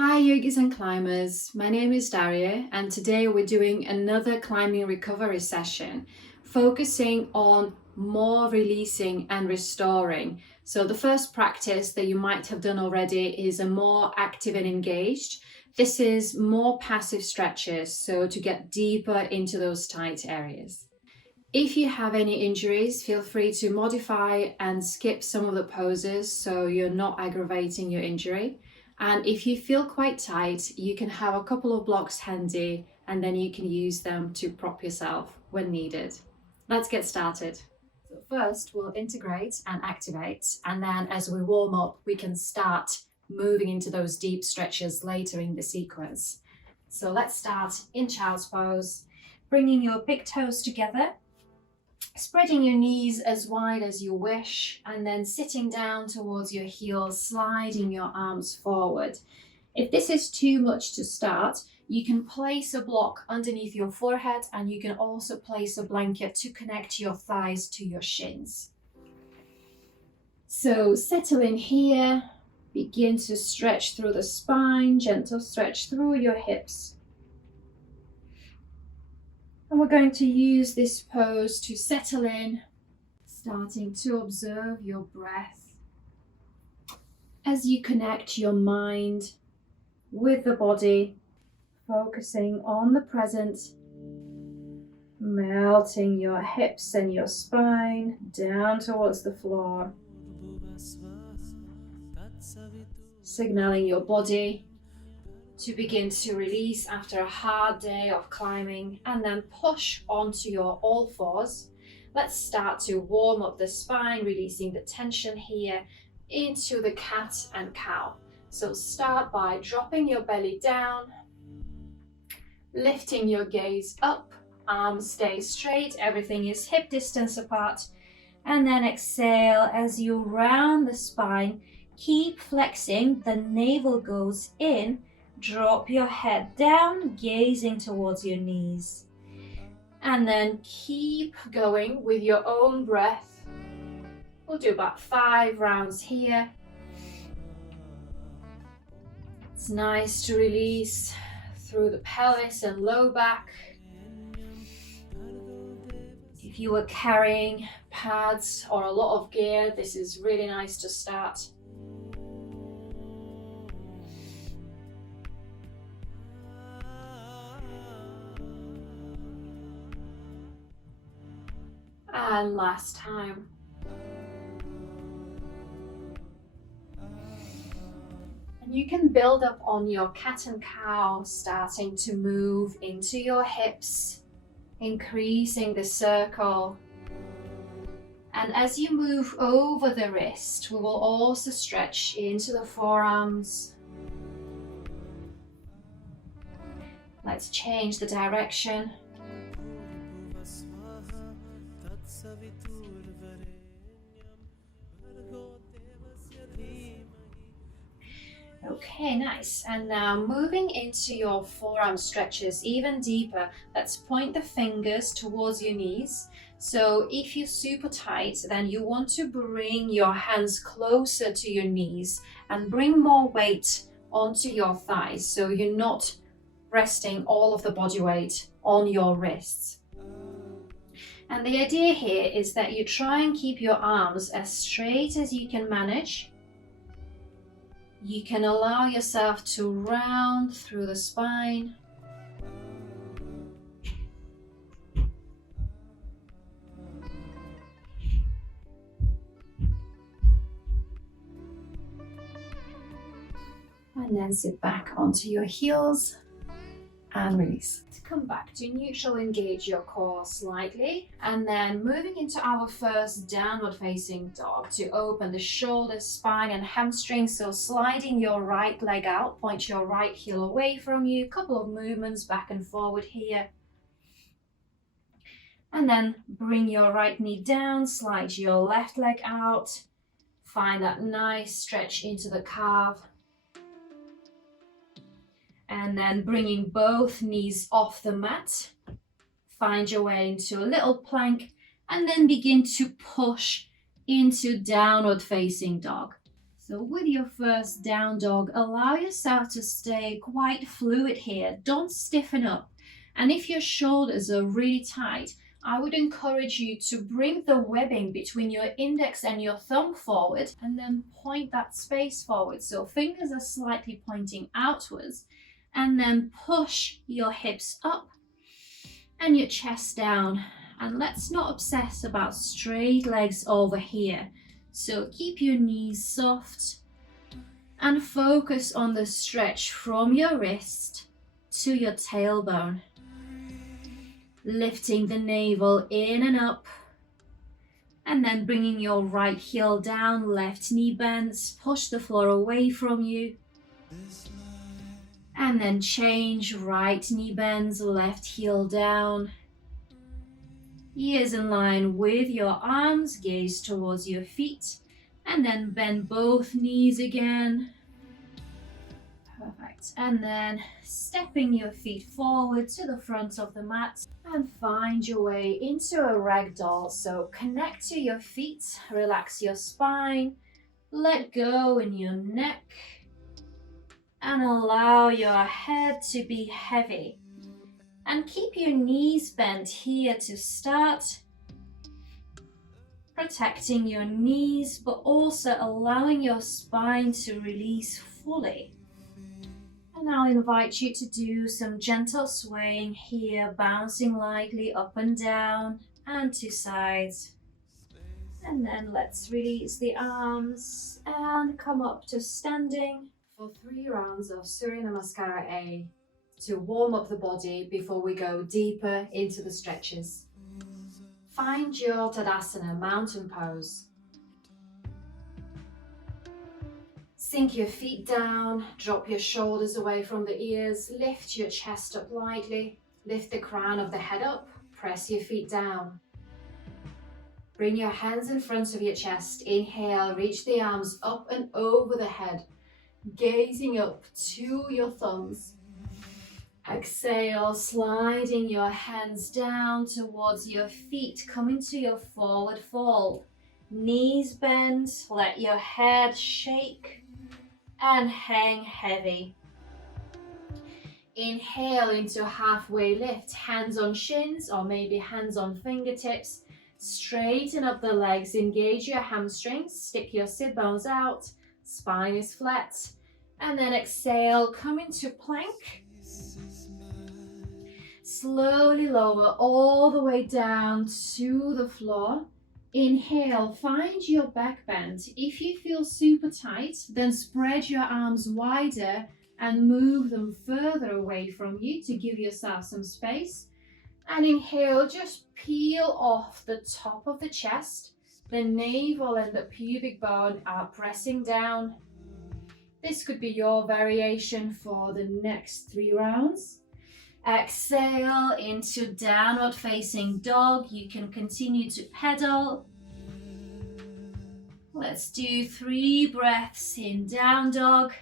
Hi yogis and climbers, my name is Daria and today we're doing another climbing recovery session focusing on more releasing and restoring. So the first practice that you might have done already is a more active and engaged. This is more passive stretches, so to get deeper into those tight areas. If you have any injuries, feel free to modify and skip some of the poses so you're not aggravating your injury. And if you feel quite tight, you can have a couple of blocks handy and then you can use them to prop yourself when needed. Let's get started. So first we'll integrate and activate, and then as we warm up, we can start moving into those deep stretches later in the sequence. So let's start in child's pose, bringing your big toes together, spreading your knees as wide as you wish, and then sitting down towards your heels, sliding your arms forward. If this is too much to start, you can place a block underneath your forehead, and you can also place a blanket to connect your thighs to your shins. So settle in here, begin to stretch through the spine, gentle stretch through your hips. And we're going to use this pose to settle in, starting to observe your breath as you connect your mind with the body, focusing on the present, melting your hips and your spine down towards the floor, signaling your body to begin to release after a hard day of climbing, and then push onto your all fours. Let's start to warm up the spine, releasing the tension here into the cat and cow. So start by dropping your belly down, lifting your gaze up, arms stay straight, everything is hip distance apart, and then exhale as you round the spine. Keep flexing, the navel goes in. Drop your head down, gazing towards your knees. And then keep going with your own breath. We'll do about 5 rounds here. It's nice to release through the pelvis and low back. If you were carrying pads or a lot of gear, this is really nice to start. And last time. And you can build up on your cat and cow, starting to move into your hips, increasing the circle. And as you move over the wrist, we will also stretch into the forearms. Let's change the direction. Okay, nice. And now moving into your forearm stretches even deeper, let's point the fingers towards your knees. So if you're super tight, then you want to bring your hands closer to your knees and bring more weight onto your thighs, so you're not resting all of the body weight on your wrists. And the idea here is that you try and keep your arms as straight as you can manage. You can allow yourself to round through the spine. And then sit back onto your heels and release. To come back to neutral, engage your core slightly, and then moving into our first downward facing dog to open the shoulders, spine and hamstrings. So sliding your right leg out, point your right heel away from you, couple of movements back and forward here. And then bring your right knee down, slide your left leg out, find that nice stretch into the calf. And then bringing both knees off the mat, find your way into a little plank, and then begin to push into downward facing dog. So with your first down dog, allow yourself to stay quite fluid here. Don't stiffen up. And if your shoulders are really tight, I would encourage you to bring the webbing between your index and your thumb forward and then point that space forward. So fingers are slightly pointing outwards, and then push your hips up and your chest down. And let's not obsess about straight legs over here. So keep your knees soft and focus on the stretch from your wrist to your tailbone. Lifting the navel in and up, and then bringing your right heel down, left knee bends, push the floor away from you. And then change, right knee bends, left heel down. Ears in line with your arms, gaze towards your feet, and then bend both knees again. Perfect. And then stepping your feet forward to the front of the mat and find your way into a ragdoll. So connect to your feet, relax your spine, let go in your neck, and allow your head to be heavy. And keep your knees bent here to start, protecting your knees, but also allowing your spine to release fully. And I'll invite you to do some gentle swaying here, bouncing lightly up and down and to sides. And then let's release the arms and come up to standing for 3 rounds of Surya Namaskara A to warm up the body before we go deeper into the stretches. Find your Tadasana, mountain pose. Sink your feet down, drop your shoulders away from the ears, lift your chest up lightly, lift the crown of the head up, press your feet down. Bring your hands in front of your chest, inhale, reach the arms up and over the head, gazing up to your thumbs. Exhale, sliding your hands down towards your feet, coming to your forward fold. Knees bend, let your head shake and hang heavy. Inhale into halfway lift, hands on shins or maybe hands on fingertips. Straighten up the legs, engage your hamstrings, stick your sit bones out, spine is flat. And then exhale, come into plank. Slowly lower all the way down to the floor. Inhale, find your back bend. If you feel super tight, then spread your arms wider and move them further away from you to give yourself some space. And inhale, just peel off the top of the chest. The navel and the pubic bone are pressing down. This could be your variation for the next 3 rounds. Exhale into downward facing dog. You can continue to pedal. Let's do 3 breaths in down dog.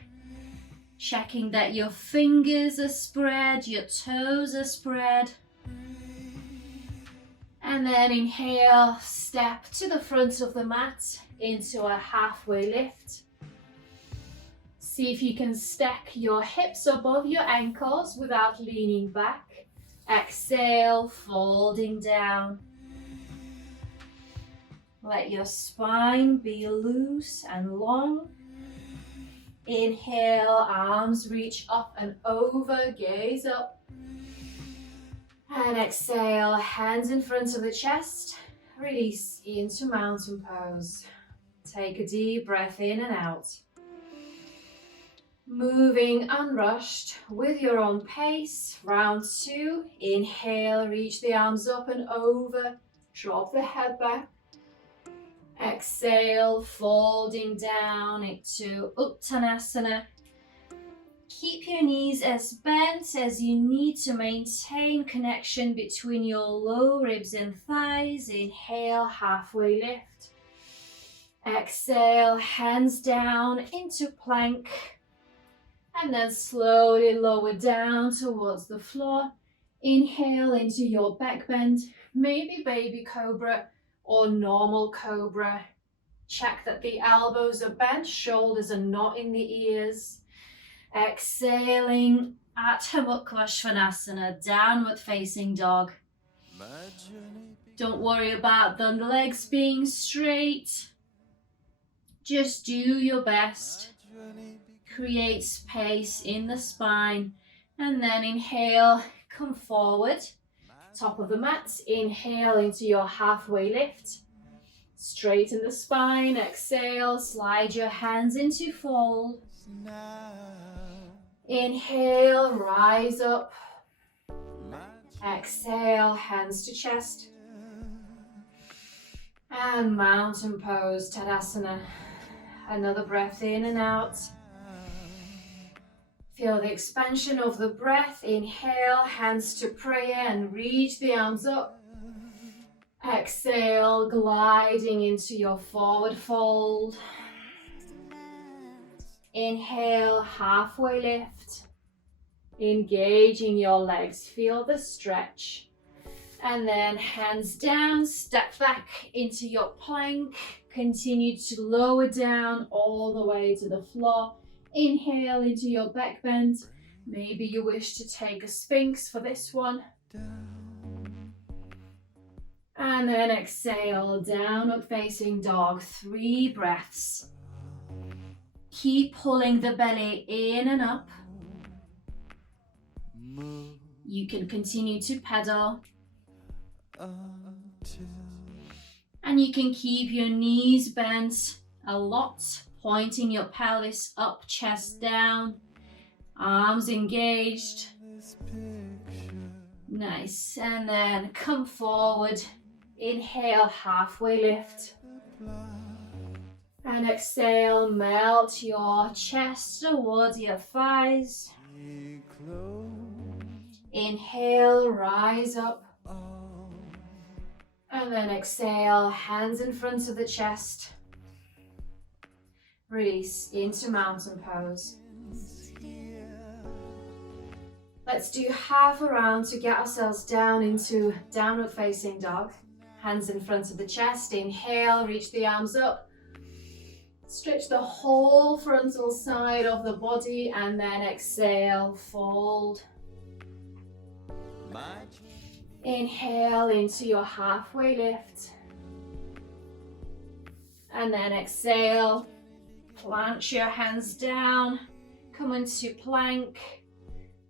Checking that your fingers are spread, your toes are spread. And then inhale, step to the front of the mat into a halfway lift. See if you can stack your hips above your ankles without leaning back. Exhale, folding down. Let your spine be loose and long. Inhale, arms reach up and over, gaze up. And exhale, hands in front of the chest. Release into mountain pose. Take a deep breath in and out. Moving unrushed with your own pace. Round 2. Inhale, reach the arms up and over. Drop the head back. Exhale, folding down into Uttanasana. Keep your knees as bent as you need to maintain connection between your low ribs and thighs. Inhale, halfway lift. Exhale, hands down into plank. And then slowly lower down towards the floor. Inhale into your back bend, maybe baby cobra or normal cobra. Check that the elbows are bent, shoulders are not in the ears. Exhaling, Adho Mukha Svanasana, downward facing dog. Don't worry about the legs being straight. Just do your best. Create space in the spine. And then inhale, come forward. Top of the mat, inhale into your halfway lift. Straighten the spine, exhale, slide your hands into fold. Inhale, rise up. Exhale, hands to chest. And mountain pose, Tadasana. Another breath in and out. Feel the expansion of the breath. Inhale, hands to prayer and reach the arms up. Exhale, gliding into your forward fold. Inhale, halfway lift. Engaging your legs, feel the stretch. And then hands down, step back into your plank. Continue to lower down all the way to the floor. Inhale into your back bend. Maybe you wish to take a Sphinx for this one. And then exhale, downward facing dog, 3 breaths. Keep pulling the belly in and up. You can continue to pedal. And you can keep your knees bent a lot, pointing your pelvis up, chest down, arms engaged. Nice, and then come forward. Inhale, halfway lift. And exhale, melt your chest towards your thighs. Inhale, rise up. And then exhale, hands in front of the chest. Release into mountain pose. Let's do half a round to get ourselves down into downward facing dog. Hands in front of the chest. Inhale, reach the arms up. Stretch the whole frontal side of the body and then exhale, fold. Inhale into your halfway lift. And then exhale, plant your hands down, come into plank.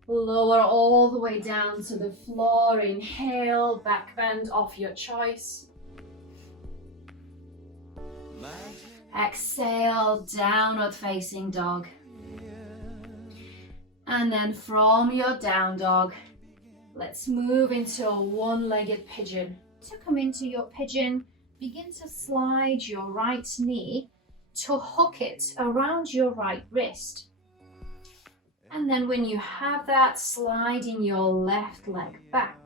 Lower all the way down to the floor. Inhale, back bend of your choice. Exhale, downward facing dog. And then from your down dog, let's move into a one-legged pigeon. To come into your pigeon, begin to slide your right knee to hook it around your right wrist. And then when you have that, sliding your left leg back.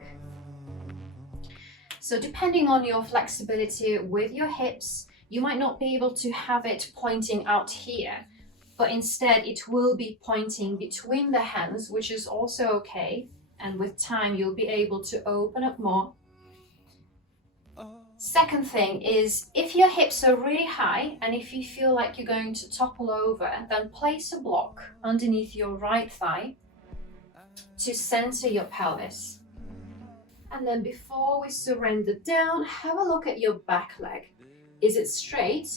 So depending on your flexibility with your hips, you might not be able to have it pointing out here, but instead it will be pointing between the hands, which is also okay. And with time, you'll be able to open up more. Second thing is, if your hips are really high and if you feel like you're going to topple over, then place a block underneath your right thigh to center your pelvis. And then before we surrender down, have a look at your back leg. Is it straight?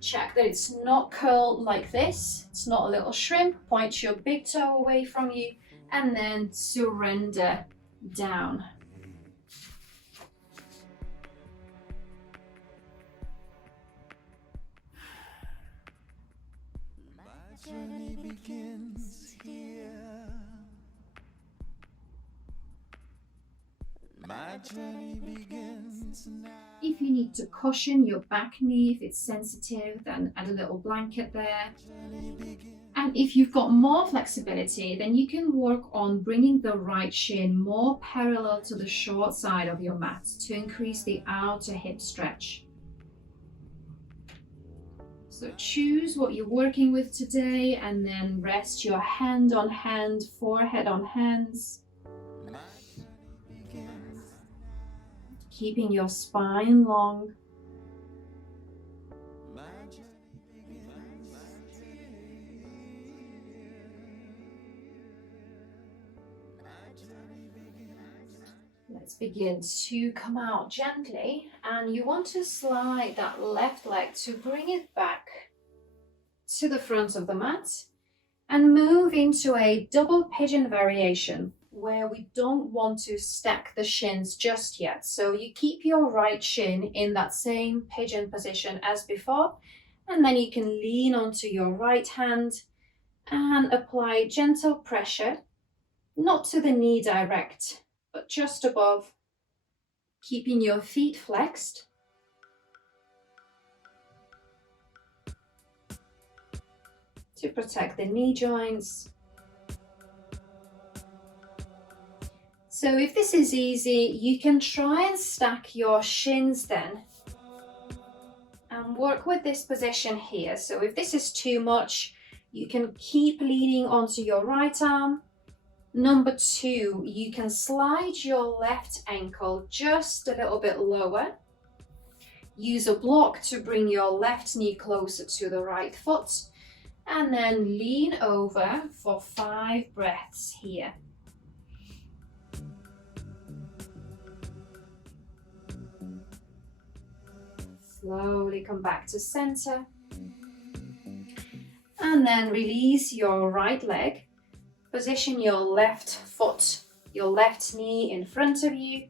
Check that it's not curled like this. It's not a little shrimp. Point your big toe away from you and then surrender down. Journey begins here. My journey begins now. If you need to cushion your back knee, if it's sensitive, then add a little blanket there. And if you've got more flexibility, then you can work on bringing the right shin more parallel to the short side of your mat to increase the outer hip stretch. So choose what you're working with today and then rest your hand on hand, forehead on hands. Keeping your spine long. Let's begin to come out gently, and you want to slide that left leg to bring it back to the front of the mat and move into a double pigeon variation where we don't want to stack the shins just yet. So you keep your right shin in that same pigeon position as before, and then you can lean onto your right hand and apply gentle pressure, not to the knee direct, but just above, keeping your feet flexed. To protect the knee joints. So if this is easy, you can try and stack your shins then and work with this position here. So if this is too much, you can keep leaning onto your right arm. Number 2, you can slide your left ankle just a little bit lower. Use a block to bring your left knee closer to the right foot, and then lean over for 5 breaths here. Slowly come back to center. And then release your right leg. Position your left foot, your left knee in front of you.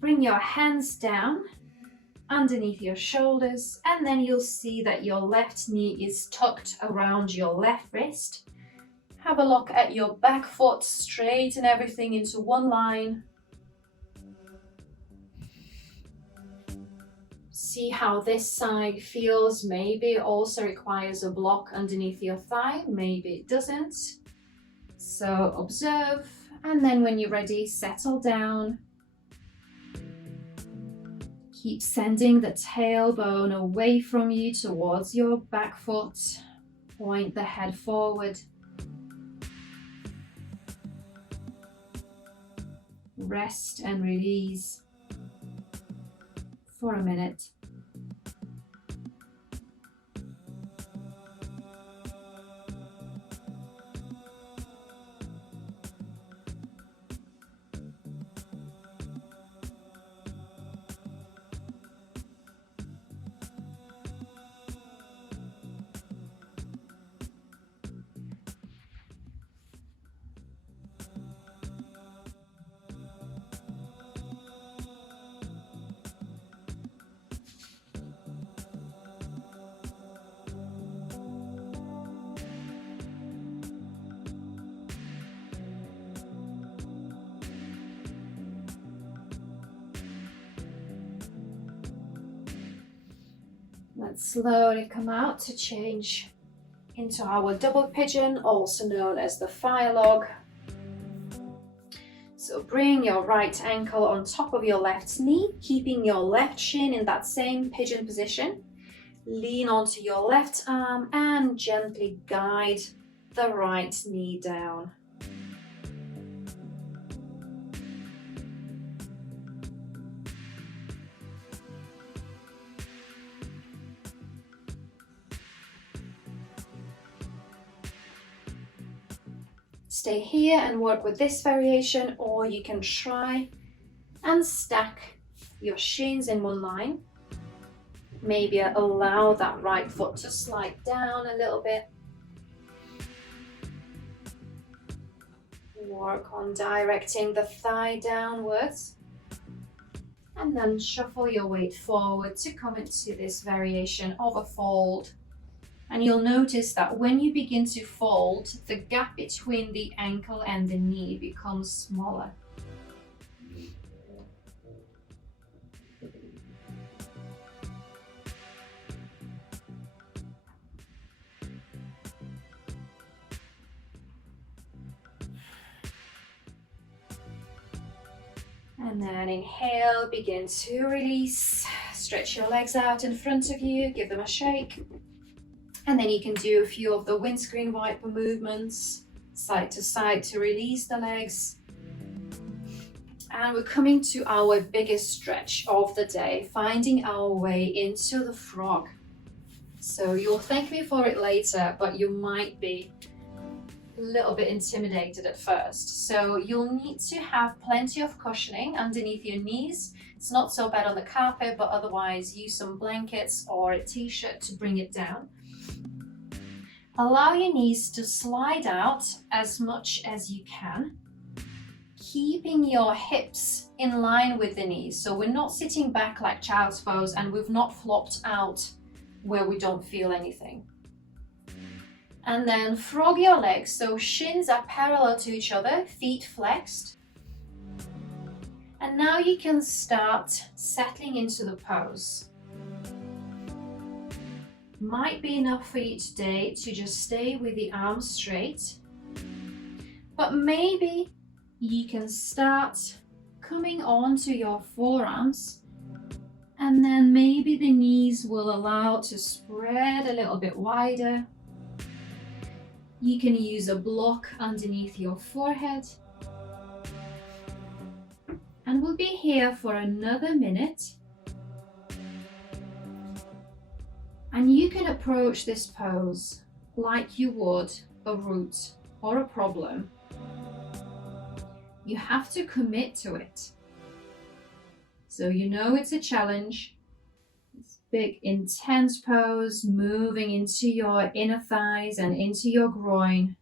Bring your hands down underneath your shoulders, and then you'll see that your left knee is tucked around your left wrist. Have a look at your back foot, straighten everything into one line. See how this side feels. Maybe it also requires a block underneath your thigh, maybe it doesn't. So observe, and then when you're ready, settle down. Keep sending the tailbone away from you towards your back foot. Point the head forward. Rest and release for a minute. Let's slowly come out to change into our double pigeon, also known as the fire log. So bring your right ankle on top of your left knee, keeping your left shin in that same pigeon position. Lean onto your left arm and gently guide the right knee down. Stay here and work with this variation, or you can try and stack your shins in one line. Maybe allow that right foot to slide down a little bit. Work on directing the thigh downwards. And then shuffle your weight forward to come into this variation of a fold. And you'll notice that when you begin to fold, the gap between the ankle and the knee becomes smaller. And then inhale, begin to release. Stretch your legs out in front of you, give them a shake. And then you can do a few of the windscreen wiper movements, side to side to release the legs. And we're coming to our biggest stretch of the day, finding our way into the frog. So you'll thank me for it later, but you might be a little bit intimidated at first. So you'll need to have plenty of cushioning underneath your knees. It's not so bad on the carpet, but otherwise use some blankets or a t-shirt to bring it down. Allow your knees to slide out as much as you can, keeping your hips in line with the knees. So we're not sitting back like child's pose, and we've not flopped out where we don't feel anything. And then frog your legs, so shins are parallel to each other, feet flexed. And now you can start settling into the pose. Might be enough for you today to just stay with the arms straight, but maybe you can start coming onto your forearms, and then maybe the knees will allow to spread a little bit wider. You can use a block underneath your forehead. And we'll be here for another minute. And you can approach this pose like you would a root or a problem. You have to commit to it. So you know it's a challenge. This big intense pose, moving into your inner thighs and into your groin.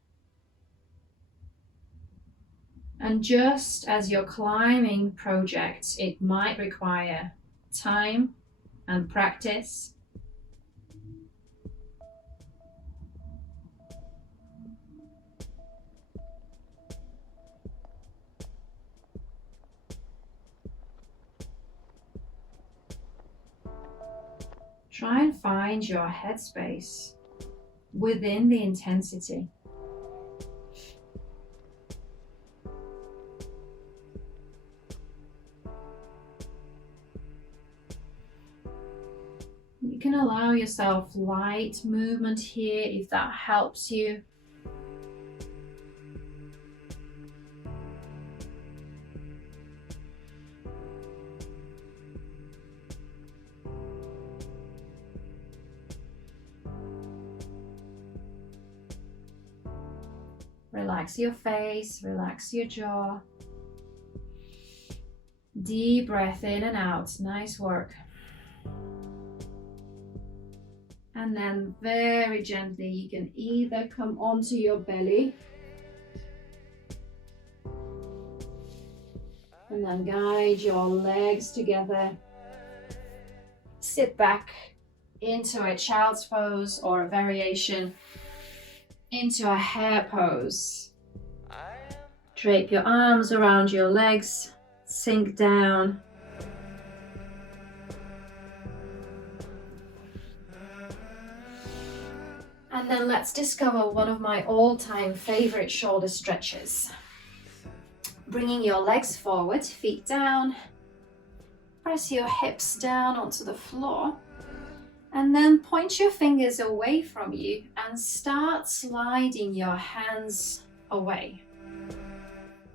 And just as your climbing project, it might require time and practice. Try and find your headspace within the intensity. You can allow yourself light movement here if that helps you. Relax your face, relax your jaw. Deep breath in and out, nice work. And then very gently, you can either come onto your belly and then guide your legs together. Sit back into a child's pose or a variation into a hare pose. Drape your arms around your legs, sink down. And then let's discover one of my all-time favorite shoulder stretches. Bringing your legs forward, feet down. Press your hips down onto the floor. And then point your fingers away from you and start sliding your hands away.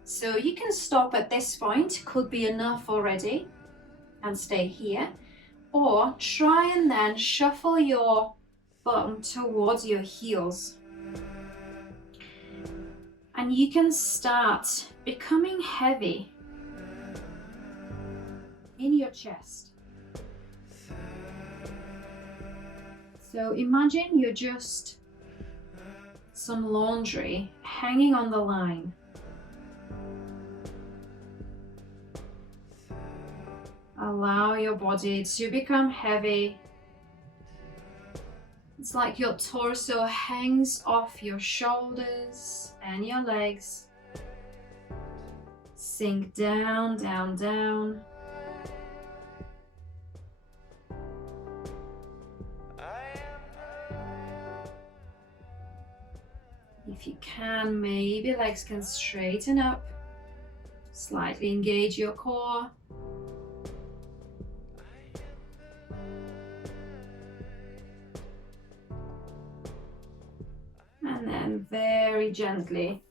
So you can stop at this point, could be enough already, and stay here. Or try and then shuffle your bum towards your heels. And you can start becoming heavy in your chest. So imagine you're just some laundry hanging on the line. Allow your body to become heavy. It's like your torso hangs off your shoulders and your legs. Sink down, down, down. If you can, maybe legs can straighten up. Slightly engage your core. And then very gently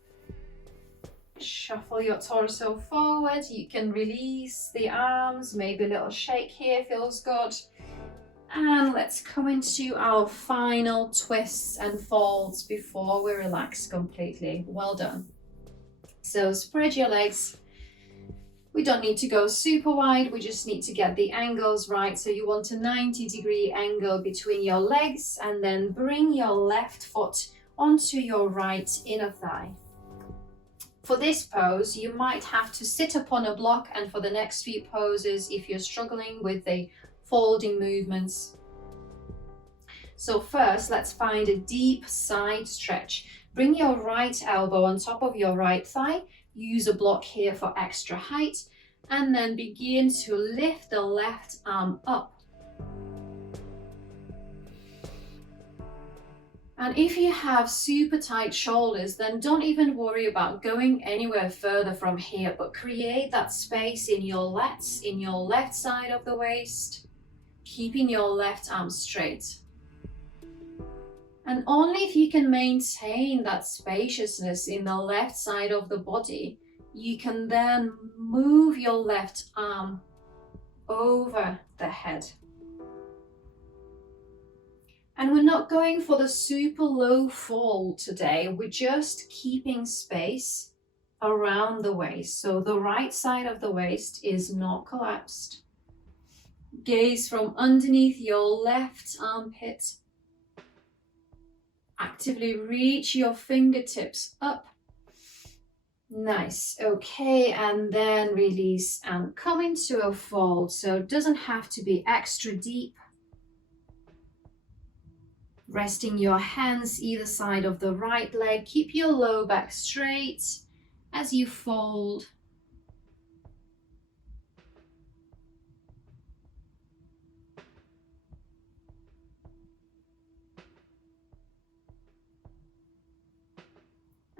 shuffle your torso forward. You can release the arms, maybe a little shake here feels good. And let's come into our final twists and folds before we relax completely. Well done. So spread your legs. We don't need to go super wide, we just need to get the angles right. So you want a 90-degree angle between your legs, and then bring your left foot onto your right inner thigh. For this pose, you might have to sit upon a block, and for the next few poses, if you're struggling with the folding movements. So first, let's find a deep side stretch. Bring your right elbow on top of your right thigh. Use a block here for extra height, and then begin to lift the left arm up. And if you have super tight shoulders, then don't even worry about going anywhere further from here, but create that space in your lats, in your left side of the waist, keeping your left arm straight. And only if you can maintain that spaciousness in the left side of the body, you can then move your left arm over the head. And we're not going for the super low fold today, we're just keeping space around the waist. So the right side of the waist is not collapsed. Gaze from underneath your left armpit. Actively reach your fingertips up. Nice, okay, and then release and come into a fold. So it doesn't have to be extra deep. Resting your hands either side of the right leg. Keep your low back straight as you fold.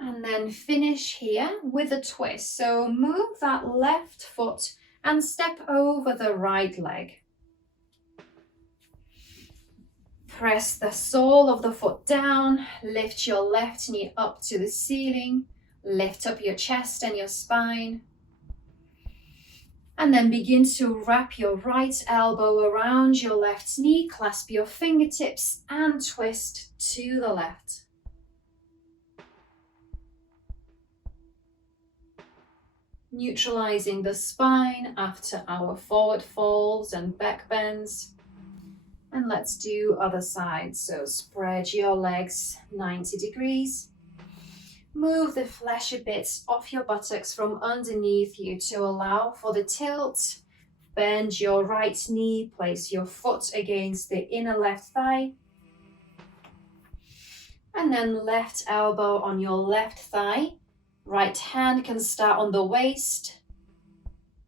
And then finish here with a twist. So move that left foot and step over the right leg. Press the sole of the foot down, lift your left knee up to the ceiling, lift up your chest and your spine. And then begin to wrap your right elbow around your left knee, clasp your fingertips and twist to the left. Neutralizing the spine after our forward folds and back bends. And let's do other side. So spread your legs 90 degrees. Move the fleshy bits off your buttocks from underneath you to allow for the tilt. Bend your right knee, place your foot against the inner left thigh. And then left elbow on your left thigh. Right hand can start on the waist.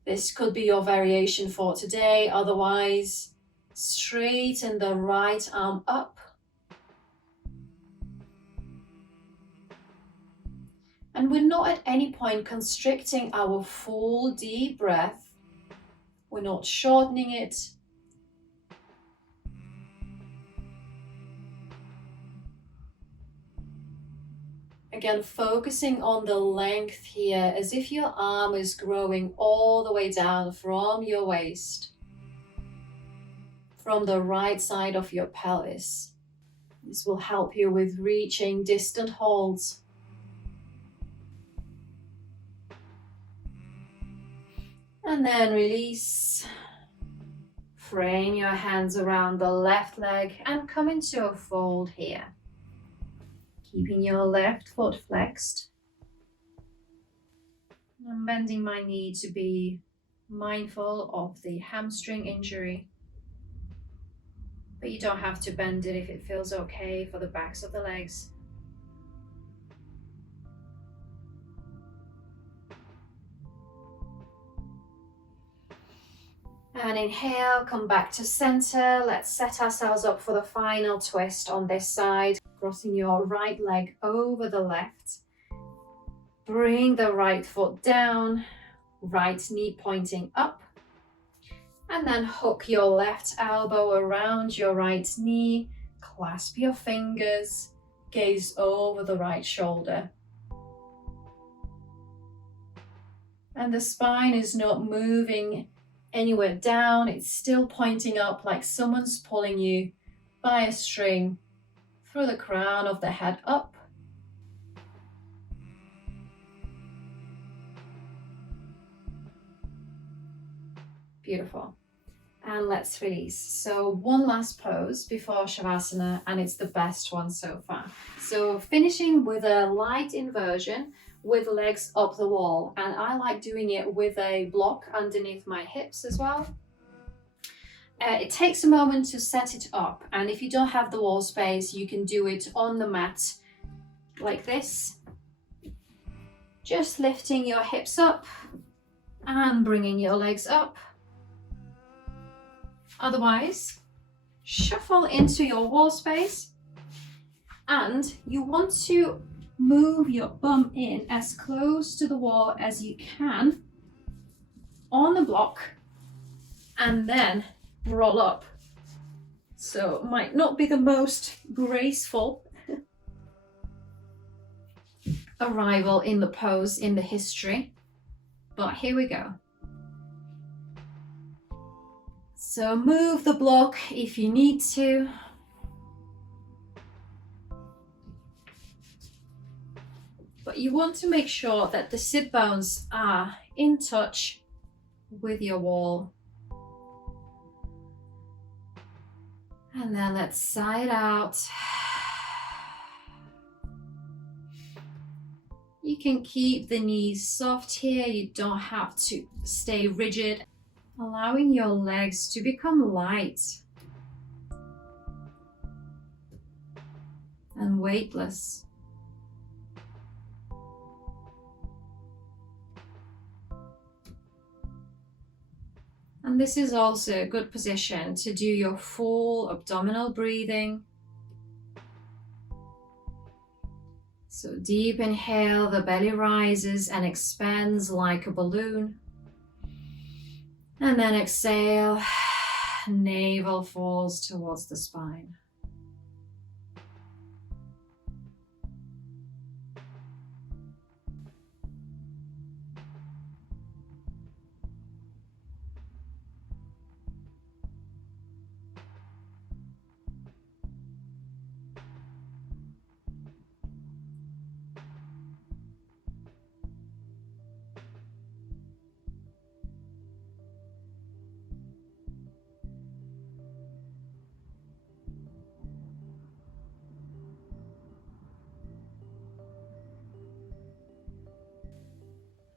This could be your variation for today. Otherwise, straighten the right arm up. And we're not at any point constricting our full deep breath. We're not shortening it. Again, focusing on the length here, as if your arm is growing all the way down from your waist, from the right side of your pelvis. This will help you with reaching distant holds. And then release. Frame your hands around the left leg and come into a fold here. Keeping your left foot flexed. I'm bending my knee to be mindful of the hamstring injury. But you don't have to bend it if it feels okay for the backs of the legs. And inhale, come back to center. Let's set ourselves up for the final twist on this side. Crossing your right leg over the left. Bring the right foot down, right knee pointing up. And then hook your left elbow around your right knee. Clasp your fingers, gaze over the right shoulder. And the spine is not moving anywhere down. It's still pointing up like someone's pulling you by a string through the crown of the head up. Beautiful. And let's release. So one last pose before Shavasana, and it's the best one so far. So finishing with a light inversion with legs up the wall. And I like doing it with a block underneath my hips as well. It takes a moment to set it up. And if you don't have the wall space, you can do it on the mat like this. Just lifting your hips up and bringing your legs up. Otherwise, shuffle into your wall space, and you want to move your bum in as close to the wall as you can on the block, and then roll up. So it might not be the most graceful arrival in the pose in the history, but here we go. So move the block if you need to. But you want to make sure that the sit bones are in touch with your wall. And then let's sigh it out. You can keep the knees soft here. You don't have to stay rigid. Allowing your legs to become light and weightless. And this is also a good position to do your full abdominal breathing. So deep inhale, the belly rises and expands like a balloon. And then exhale, navel falls towards the spine.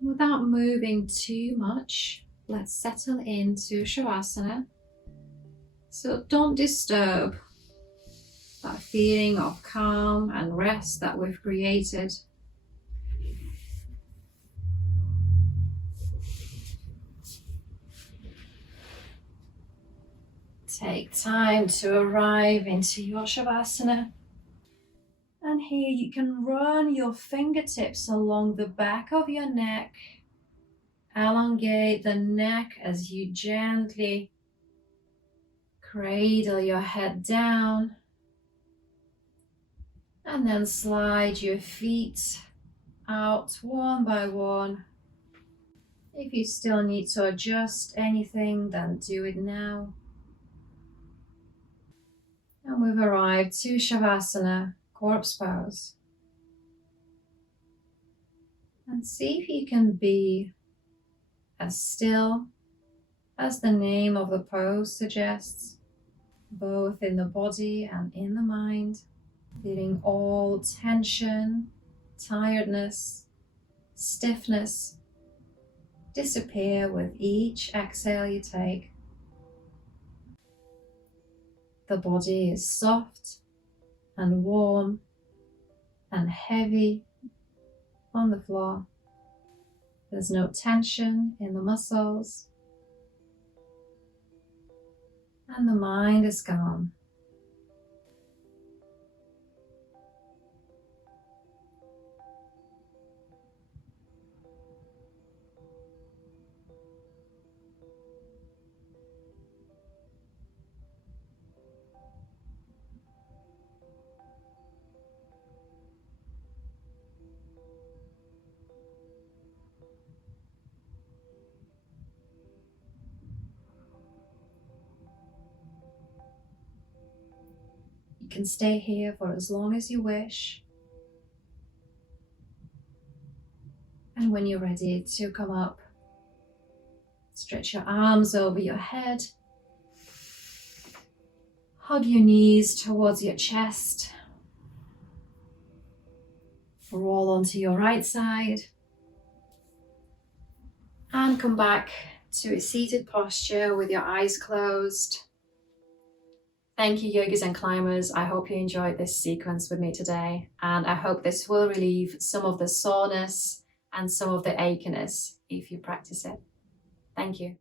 Without moving too much, let's settle into Shavasana. So don't disturb that feeling of calm and rest that we've created. Take time to arrive into your Shavasana. And here you can run your fingertips along the back of your neck. Elongate the neck as you gently cradle your head down. And then slide your feet out one by one. If you still need to adjust anything, then do it now. And we've arrived to Shavasana, corpse pose. And see if you can be as still as the name of the pose suggests, both in the body and in the mind, feeling all tension, tiredness, stiffness disappear with each exhale you take. The body is soft and warm and heavy on the floor. There's no tension in the muscles, and the mind is calm. can stay here for as long as you wish. And when you're ready to come up, stretch your arms over your head. Hug your knees towards your chest. Roll onto your right side. And come back to a seated posture with your eyes closed. Thank you, yogis and climbers. I hope you enjoyed this sequence with me today. And I hope this will relieve some of the soreness and some of the achiness if you practice it. Thank you.